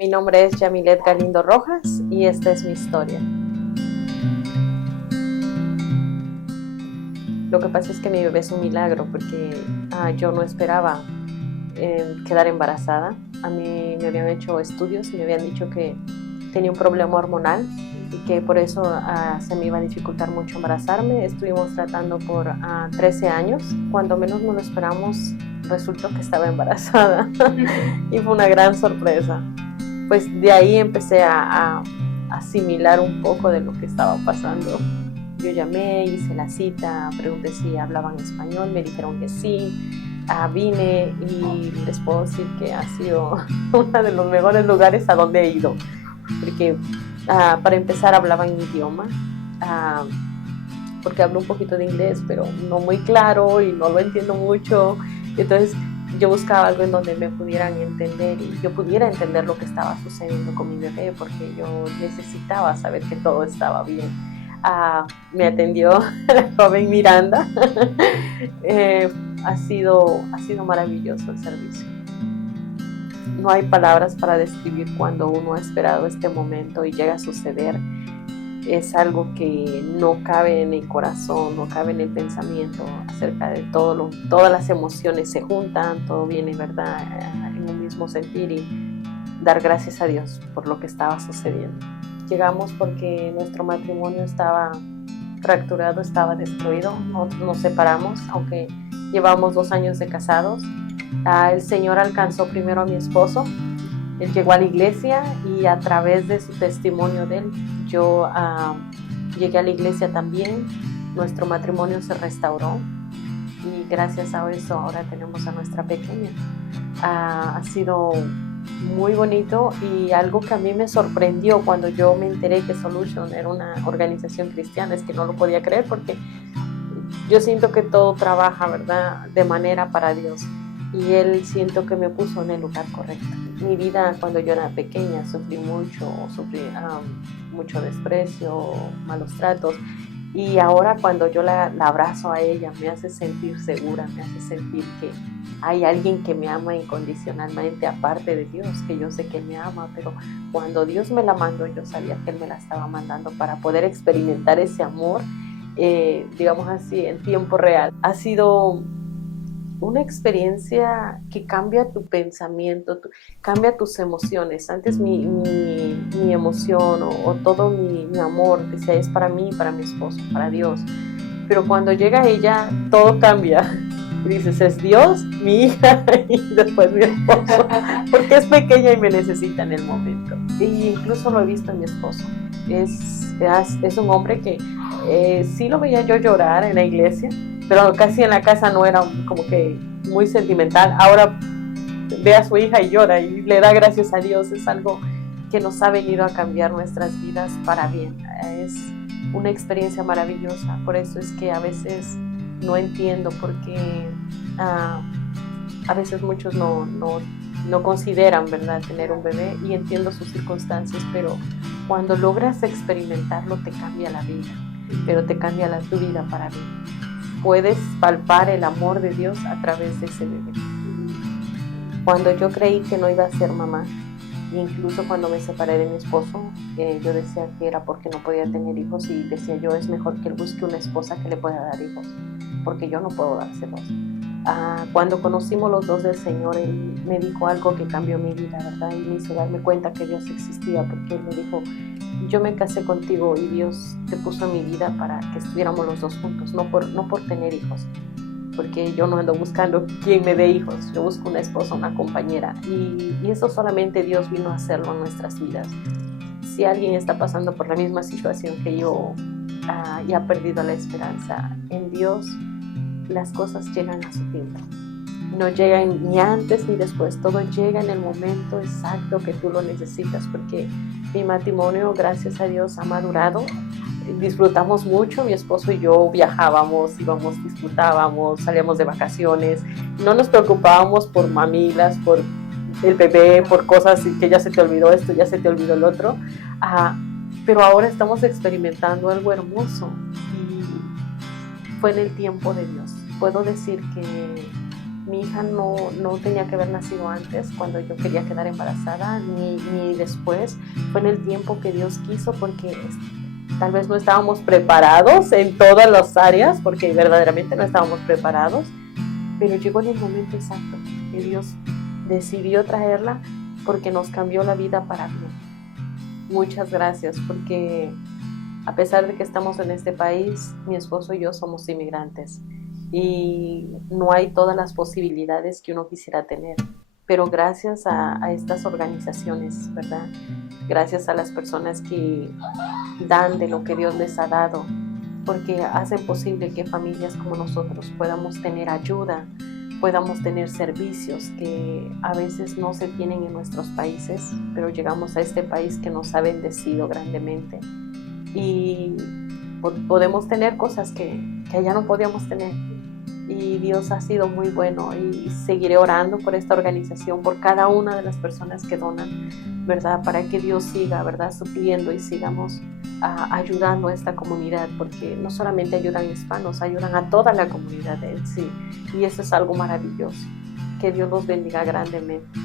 Mi nombre es Yamilet Galindo Rojas y esta es mi historia. Lo que pasa es que mi bebé es un milagro porque yo no esperaba quedar embarazada. A mí me habían hecho estudios y me habían dicho que tenía un problema hormonal y que por eso se me iba a dificultar mucho embarazarme. Estuvimos tratando por 13 años. Cuando menos nos lo esperamos, resultó que estaba embarazada y fue una gran sorpresa. Pues de ahí empecé a asimilar un poco de lo que estaba pasando. Yo llamé, hice la cita, pregunté si hablaban español, me dijeron que sí. Vine y les puedo decir que ha sido uno de los mejores lugares a donde he ido, porque para empezar hablaban mi idioma, porque hablo un poquito de inglés, pero no muy claro y no lo entiendo mucho. Entonces yo buscaba algo en donde me pudieran entender y yo pudiera entender lo que estaba sucediendo con mi bebé, porque yo necesitaba saber que todo estaba bien. Me atendió la joven Miranda. Ha sido maravilloso el servicio. No hay palabras para describir cuando uno ha esperado este momento y llega a suceder. Es algo que no cabe en el corazón, no cabe en el pensamiento acerca de todas las emociones se juntan, todo viene, ¿verdad?, en un mismo sentir y dar gracias a Dios por lo que estaba sucediendo. Llegamos porque nuestro matrimonio estaba fracturado, estaba destruido, nosotros nos separamos, aunque llevamos 2 años de casados. El Señor alcanzó primero a mi esposo. Él llegó a la iglesia y a través de su testimonio de él, yo llegué a la iglesia también. Nuestro matrimonio se restauró y gracias a eso ahora tenemos a nuestra pequeña. Ha sido muy bonito y algo que a mí me sorprendió cuando yo me enteré que Solution era una organización cristiana, es que no lo podía creer, porque yo siento que todo trabaja, ¿verdad?, de manera para Dios, y Él siento que me puso en el lugar correcto. Mi vida cuando yo era pequeña sufrí mucho desprecio, malos tratos, y ahora cuando yo la abrazo a ella me hace sentir segura, me hace sentir que hay alguien que me ama incondicionalmente aparte de Dios, que yo sé que Él me ama, pero cuando Dios me la mandó yo sabía que Él me la estaba mandando para poder experimentar ese amor, digamos así, en tiempo real. Ha sido una experiencia que cambia tu pensamiento, cambia tus emociones. Antes mi emoción o todo mi amor decía es para mí, para mi esposo, para Dios. Pero cuando llega ella, todo cambia. Y dices, es Dios, mi hija y después mi esposo, porque es pequeña y me necesita en el momento. Y incluso lo he visto en mi esposo. Es un hombre que sí lo veía yo llorar en la iglesia, pero casi en la casa no era como que muy sentimental. Ahora ve a su hija y llora y le da gracias a Dios. Es algo que nos ha venido a cambiar nuestras vidas para bien. Es una experiencia maravillosa. Por eso es que a veces no entiendo por qué a veces muchos no consideran, ¿verdad?, tener un bebé, y entiendo sus circunstancias, pero cuando logras experimentarlo te cambia la vida, pero te cambia tu vida para bien. Puedes palpar el amor de Dios a través de ese bebé. Cuando yo creí que no iba a ser mamá, incluso cuando me separé de mi esposo, yo decía que era porque no podía tener hijos, y decía yo, es mejor que él busque una esposa que le pueda dar hijos, porque yo no puedo dárselos. Cuando conocimos los dos del Señor, Él me dijo algo que cambió mi vida, ¿verdad? Y me hizo darme cuenta que Dios existía, porque Él me dijo, yo me casé contigo y Dios te puso en mi vida para que estuviéramos los dos juntos, no por tener hijos, porque yo no ando buscando quién me dé hijos, yo busco una esposa, una compañera, y eso solamente Dios vino a hacerlo en nuestras vidas. Si alguien está pasando por la misma situación que yo y ha perdido la esperanza en Dios, las cosas llegan a su tiempo. No llegan ni antes ni después, todo llega en el momento exacto que tú lo necesitas, porque mi matrimonio, gracias a Dios, ha madurado. Disfrutamos mucho, mi esposo y yo viajábamos, íbamos, disfrutábamos, salíamos de vacaciones, no nos preocupábamos por mamilas, por el bebé, por cosas que ya se te olvidó esto, ya se te olvidó el otro, pero ahora estamos experimentando algo hermoso y fue en el tiempo de Dios. Puedo decir que Mi hija no tenía que haber nacido antes, cuando yo quería quedar embarazada, ni después. Fue en el tiempo que Dios quiso, porque tal vez no estábamos preparados en todas las áreas, porque verdaderamente no estábamos preparados, pero llegó en el momento exacto que Dios decidió traerla, porque nos cambió la vida para bien. Muchas gracias, porque a pesar de que estamos en este país, mi esposo y yo somos inmigrantes y no hay todas las posibilidades que uno quisiera tener. Pero gracias a estas organizaciones, ¿verdad? Gracias a las personas que dan de lo que Dios les ha dado, porque hacen posible que familias como nosotros podamos tener ayuda, podamos tener servicios que a veces no se tienen en nuestros países, pero llegamos a este país que nos ha bendecido grandemente y podemos tener cosas que allá no podíamos tener. Y Dios ha sido muy bueno, y seguiré orando por esta organización, por cada una de las personas que donan, ¿verdad? Para que Dios siga, ¿verdad? Supliendo y sigamos ayudando a esta comunidad, porque no solamente ayudan hispanos, ayudan a toda la comunidad en sí, y eso es algo maravilloso. Que Dios los bendiga grandemente.